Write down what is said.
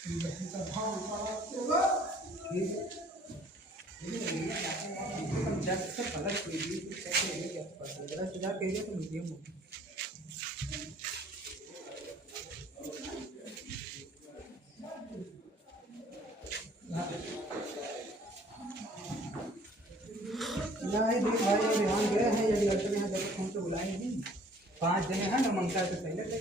नहीं देख भाई ये ध्यान गए हैं ये लड़के यहाँ जब तक हमको बुलाए नहीं 5 जने हैं ना मंगता है तो पहले ले